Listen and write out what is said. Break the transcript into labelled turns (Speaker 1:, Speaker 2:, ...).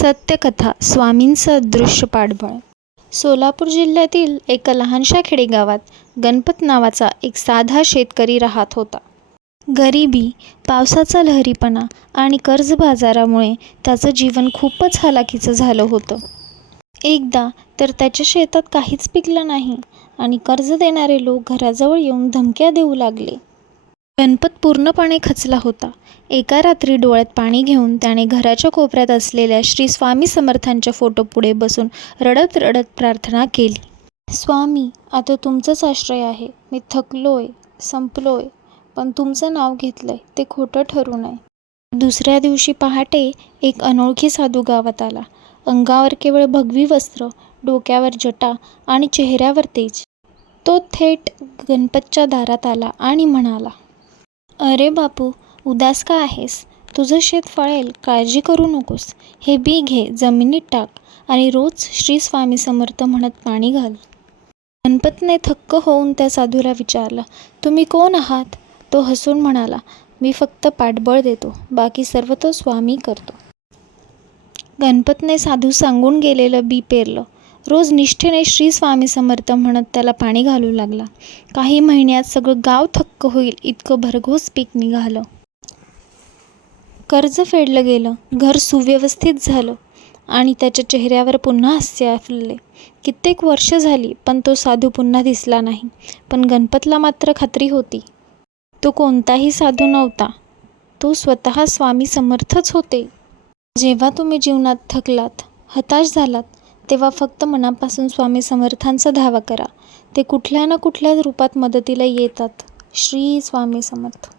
Speaker 1: सत्यकथा स्वामींचं अदृश्य पाठबळ. सोलापूर जिल्ह्यातील एका लहानशा खेडेगावात गणपत नावाचा एक साधा शेतकरी राहत होता. गरिबी पावसाचा लहरीपणा आणि कर्जबाजारामुळे त्याचं जीवन खूपच हलाखीचं झालं होतं. एकदा तर त्याच्या शेतात काहीच पिकलं नाही आणि कर्ज देणारे लोक घराजवळ येऊन धमक्या देऊ लागले. गणपत पूर्णपणे खचला होता. एका रात्री डोळ्यात पाणी घेऊन त्याने घराच्या कोपऱ्यात असलेल्या श्री स्वामी समर्थांच्या फोटोपुढे बसून रडत रडत प्रार्थना केली. स्वामी आता तुमचंच आश्रय आहे. मी थकलोय संपलोय पण तुमचं नाव घेतलंय ते खोटं ठरू नये. दुसऱ्या दिवशी पहाटे एक अनोळखी साधू गावात आला. अंगावर केवळ भगवी वस्त्र डोक्यावर जटा आणि चेहऱ्यावर तेज. तो थेट गणपतच्या दारात आला आणि म्हणाला अरे बापू उदास का आहेस? तुझं शेत फळेल काळजी करू नकोस. हे बी घे जमिनीत टाक आणि रोज श्री स्वामी समर्थ म्हणत पाणी घाल. गणपतने थक्क होऊन त्या साधूला विचारलं तुम्ही कोण आहात? तो हसून म्हणाला मी फक्त पाठबळ देतो बाकी सर्व तो स्वामी करतो. गणपतने साधू सांगून गेलेलं बी पेरलं. रोज निष्ठेने श्री स्वामी समर्थ म्हणत त्याला पाणी घालू लागला. काही महिन्यात सगळं गाव थक्क होईल इतकं भरघोस पीक निघालं. कर्ज फेडलं गेलं घर सुव्यवस्थित झालं आणि त्याच्या चेहऱ्यावर पुन्हा हास्य फुलले कित्येक वर्ष झाली पण तो साधू पुन्हा दिसला नाही पण गणपतला मात्र खात्री होती. तो कोणताही साधू नव्हता. तो स्वतः स्वामी समर्थच होते. जेव्हा तुम्ही जीवनात थकलात हताश झालात तेव्हा फक्त मनापासून स्वामी समर्थांचा धावा करा. ते कुठल्या ना कुठल्या रूपात मदतीला येतात. श्री स्वामी समर्थ.